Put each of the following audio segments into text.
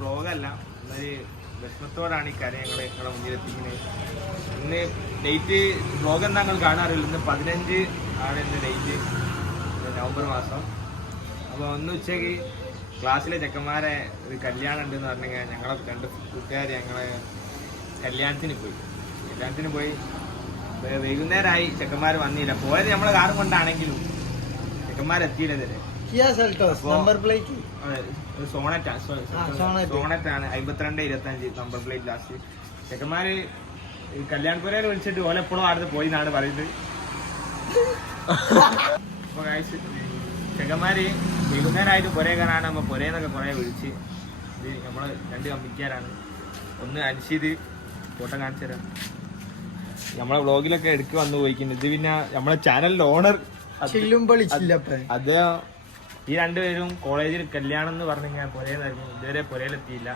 വ്ളോഗല്ല, ഒരു വിഷമത്തോടാണ് ഈ കാര്യം ഞങ്ങളെ മുന്നിലെത്തിക്കുന്നത്. ഇന്ന് ഡേറ്റ് വ്ളോഗ് എന്താ ഞങ്ങൾ കാണാറില്ല. ഇന്ന് 15 ആണ് ഇന്ന് ഡേറ്റ്, നവംബർ മാസം. അപ്പോൾ ഒന്ന് ഉച്ചയ്ക്ക് ക്ലാസ്സിലെ ചെക്കന്മാരെ ഒരു കല്യാണം ഉണ്ടെന്ന് പറഞ്ഞെങ്കിൽ ഞങ്ങളെ 2 കൂട്ടുകാർ ഞങ്ങളെ കല്യാണത്തിന് പോയി. വൈകുന്നേരമായി, ചെക്കന്മാർ വന്നില്ല. പോയത് നമ്മളെ കാറും കൊണ്ടാണെങ്കിലും ചെക്കന്മാരെത്തിയില്ല. സോണറ്റാണ് 5225 നമ്പർ പ്ലേറ്റ് ലാസ്റ്റ്. ചെക്കന്മാര് കല്യാണപ്പുരയിൽ വിളിച്ചിട്ട് ഓലെപ്പോഴും അടുത്ത് പോയി എന്നാണ് പറയുന്നത്. അപ്പൊ ചെക്കന്മാര് വൈകുന്നേരമായിട്ട് പുരേ കയറാനാകുമ്പോ പുരേന്നൊക്കെ കുറെ വിളിച്ച്. ഇത് നമ്മള് 2 കമ്മിറ്റിക്കാരാണ്. ഒന്ന് അൻഷീദ്, ഫോട്ടോ കാണിച്ചു തരാം. നമ്മളെ വ്ളോഗിലൊക്കെ എടുക്ക് വന്നു പോയിക്കുന്നത്. ഇത് പിന്നെ നമ്മളെ ചാനലിന്റെ ഓണർ അദ്ദേഹം. ഈ 2 പേരും കോളേജിൽ കല്യാണം എന്ന് പറഞ്ഞു കഴിഞ്ഞാൽ പുരേന്നായിരുന്നു. ഇതുവരെ പുരയിലെത്തിയില്ല.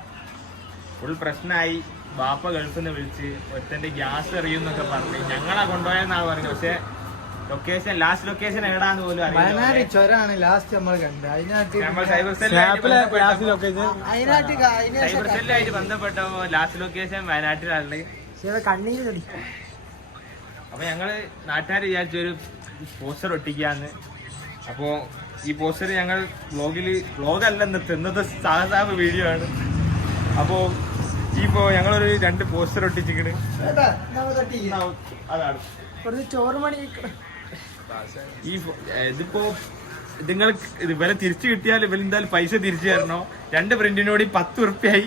ഫുൾ പ്രശ്നമായി. ബാപ്പ ഗൾഫിൽ നിന്ന് വിളിച്ച് ഒരുത്തന്റെ ഗ്യാസ് എറിയുന്നൊക്കെ പറഞ്ഞു. ഞങ്ങളാ കൊണ്ടുപോയെന്നാണ് പറഞ്ഞത്. പക്ഷെ ലൊക്കേഷൻ, ലാസ്റ്റ് ലൊക്കേഷൻ എവിടാന്ന് പോലും അറിയില്ല. സൈബർ സെല്ലായിട്ട് ബന്ധപ്പെട്ടപ്പോ ലാസ്റ്റ് ലൊക്കേഷൻ വയനാട്ടിലാണ്. അപ്പൊ ഞങ്ങള് നാട്ടുകാർ വിചാരിച്ച ഒരു പോസ്റ്റർ ഒട്ടിക്കാന്ന്. അപ്പോ ഈ പോസ്റ്റർ ഞങ്ങൾ വ്ളോഗല്ല ഇന്നത്തെ സാധാരണ വീഡിയോ ആണ്. അപ്പോ ഇപ്പോ ഞങ്ങളൊരു 2 പോസ്റ്റർ ഒട്ടിച്ചിക്കണ്. അതാണ് ഇതിപ്പോ നിങ്ങൾ വില തിരിച്ചു കിട്ടിയാൽ ഇവരെന്തായാലും പൈസ തിരിച്ചു തരണോ. 2 പ്രിന്റിനോട് 10 ഉറുപ്പ്യായി.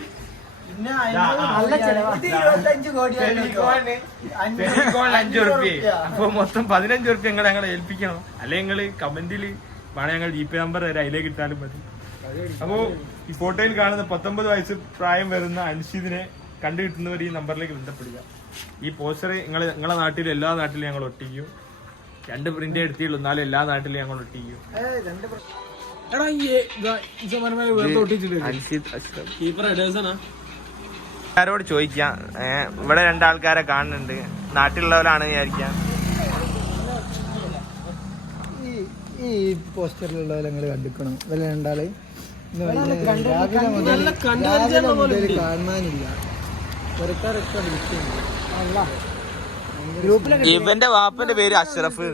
5 ഉറുപ്പ്യായി. അപ്പൊ മൊത്തം 15 ഉറുപ്പ്യ ഞങ്ങളെ ഏൽപ്പിക്കണോ. അല്ലെങ്കിൽ നിങ്ങള് കമന്റില് വേണം, ഞങ്ങൾ GP നമ്പർ തരാം, അതിലേക്ക് ഇട്ടാലും മതി. അപ്പോ ഈ ഫോട്ടോയിൽ കാണുന്ന 19 വയസ്സ് പ്രായം വരുന്ന അൻഷീദിനെ കണ്ടു കിട്ടുന്നവർ ഈ നമ്പറിലേക്ക് ബന്ധപ്പെടുക. ഈ പോസ്റ്റർ നിങ്ങളെ നാട്ടിലും എല്ലാ നാട്ടിലും ഞങ്ങൾ ഒട്ടിക്കും. 2 പ്രിന്റ് എടുത്തുള്ളൂ, എന്നാലും എല്ലാ നാട്ടിലും ഞങ്ങൾ ഒട്ടിക്കും. ആരോട് ചോദിക്കാം. ഇവിടെ 2 ആൾക്കാരെ കാണുന്നുണ്ട്, നാട്ടിലുള്ളവരാണ് വിചാരിക്കാം. ഈ പോസ്റ്ററിലുള്ളവരെ നിങ്ങൾ കണ്ടിക്കണം. ഇവരെ കണ്ടാല് കാണാനില്ല. ഇവന്റെ വാപ്പന്റെ പേര് അഷ്റഫ്.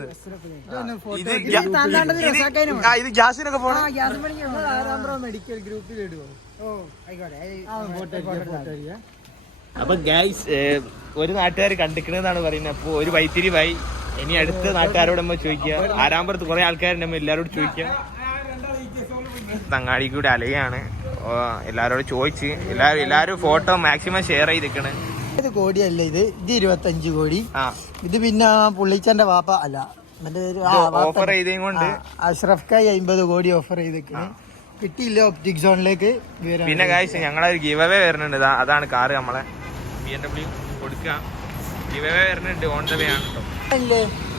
ഇത് ഗ്യാസിനൊക്കെ പോണ മെഡിക്കൽ ഗ്രൂപ്പിൽ ഇടുവോ? അപ്പൊ ഗൈസ്, ഒരു നാട്ടുകാർ കണ്ടിക്കണെന്നാണ് പറയുന്നത്. അപ്പൊ ഒരു വൈത്തിരി വായി. ഇനി അടുത്ത നാട്ടുകാരോട് നമ്മൾ ചോദിക്കുക. ആരാമ്പുറത്ത് കുറെ ആൾക്കാരുണ്ട്, നമ്മൾ എല്ലാരോടും ചോദിക്കാം. തങ്ങാടി കൂടെ അലയാണ്. എല്ലാരോടും ചോദിച്ച് എല്ലാരും ഫോട്ടോ മാക്സിമം ഷെയർ ചെയ്തിരിക്കണ്. ഇത് കോടിയല്ല, ഇത് 25 കോടി. ഇത് പിന്നെ പുള്ളിച്ചന്റെ വാപ്പ അല്ല, ഓഫർ ചെയ്തേം കൊണ്ട് അഷ്റഫ് ഖായ് 50 കോടി ഓഫർ ചെയ്തിരിക്കണ്. കിട്ടിയില്ല ഒപ്റ്റിക് സോണിലേക്ക്. പിന്നെ ഗൈസ്, ഞങ്ങളൊരു ഗിവ് അവേ വരുന്നുണ്ട്. അതാണ് കാറ് നമ്മളെ BMW കൊടുക്കാം. ഗിവ് അവേ വരുന്നുണ്ട്, ഓൺ ദ വേ ആണ് കേട്ടോ.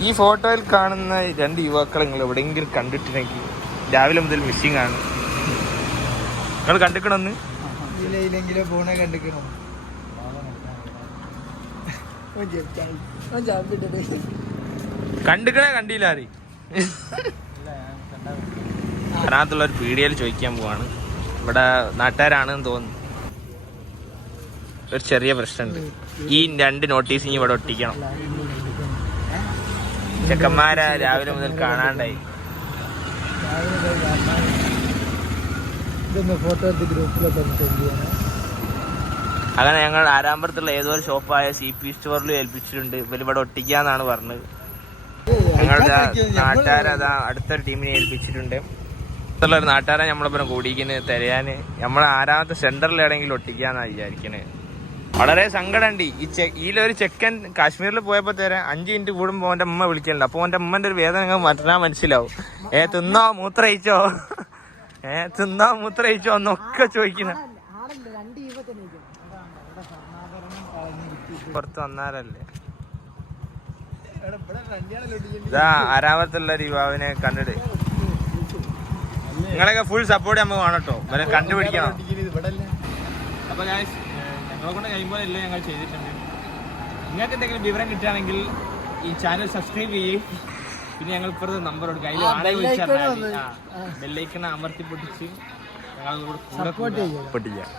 ഈ ഫോട്ടോയിൽ കാണുന്ന 2 യുവാക്കൾ നിങ്ങൾ എവിടെയെങ്കിലും കണ്ടിട്ടുണ്ടെങ്കിൽ രാവിലെ മുതൽ മിസ്സിംഗ് ആണ്. നിങ്ങൾ കണ്ടിക്കണമെന്ന് ഇല്ലെങ്കിലോ ഫോണെ കണ്ടിക്കണോ? കണ്ടിക്കണേ കണ്ടില്ല ആര്. അതിനകത്തുള്ള ഒരു പീഡിയയിൽ ചോദിക്കാൻ പോവാണ്. ഇവിടെ നാട്ടുകാരാണെന്ന് തോന്നുന്നു. ഒരു ചെറിയ പ്രശ്നമുണ്ട്. ഈ 2 നോട്ടീസ് ഇവിടെ ഒട്ടിക്കണം. ചെക്കന്മാരെ രാവിലെ മുതൽ കാണാണ്ടായി. അങ്ങനെ ഞങ്ങൾ ആരാമ്പലത്തുള്ള ഏതോ ഒരു ഷോപ്പായ CP സ്റ്റോറിൽ ഏൽപ്പിച്ചിട്ടുണ്ട്. ഇവരിവിടെ ഒട്ടിക്കാന്നാണ് പറഞ്ഞത്. ഞങ്ങളുടെ നാട്ടുകാരതാ അടുത്തൊരു ടീമിനെ ഏൽപ്പിച്ചിട്ടുണ്ട്. ഒരു നാട്ടുകാരെ നമ്മളൊപ്പം കൂടിക്കുന്നത് തരയാന്. നമ്മളെ 6ാമത്തെ സെന്ററിൽ എവിടെയെങ്കിലും ഒട്ടിക്കാന്നാണ് വിചാരിക്കണേ. വളരെ സങ്കടമുണ്ട്. ഇതിലൊരു ചെക്കൻ കാശ്മീരിൽ പോയപ്പോ തരാൻ 5 മിനിറ്റ് കൂടുമ്പോ അവന്റെ അമ്മ വിളിക്കലുണ്ട്. അപ്പൊ അവന്റെ അമ്മന്റെ ഒരു വേദന മാറ്റാൻ മനസ്സിലാവും. തിന്നോ മൂത്രയിച്ചോ, തിന്നോ മൂത്രയിച്ചോ എന്നൊക്കെ ചോദിക്കുന്ന. പുറത്ത് വന്നാലല്ലേ. ഇതാ 6ാമത്തുള്ള ഒരു യുവാവിനെ കണ്ടിട്ട് നിങ്ങളൊക്കെ ഫുൾ സപ്പോർട്ട് നമുക്ക് വേണം കേട്ടോ. ഇവരെ കണ്ടുപിടിക്കണം. അപ്പൊ ഞങ്ങളെ കൊണ്ട് കഴിയുമ്പോൾ എല്ലാം ഞങ്ങൾ ചെയ്തിട്ടുണ്ട്. നിങ്ങൾക്ക് എന്തെങ്കിലും വിവരം കിട്ടുകയാണെങ്കിൽ ഈ ചാനൽ സബ്സ്ക്രൈബ് ചെയ്യും. പിന്നെ ഞങ്ങൾ ഇപ്പുറത്തെ നമ്പർ കൊടുക്കുക. അതിൽ ആളെ വിളിച്ചാൽ ബെല്ലൈക്കൺ അമർത്തി പൊട്ടിച്ച് ഞങ്ങൾ പൊട്ടിക്കാം.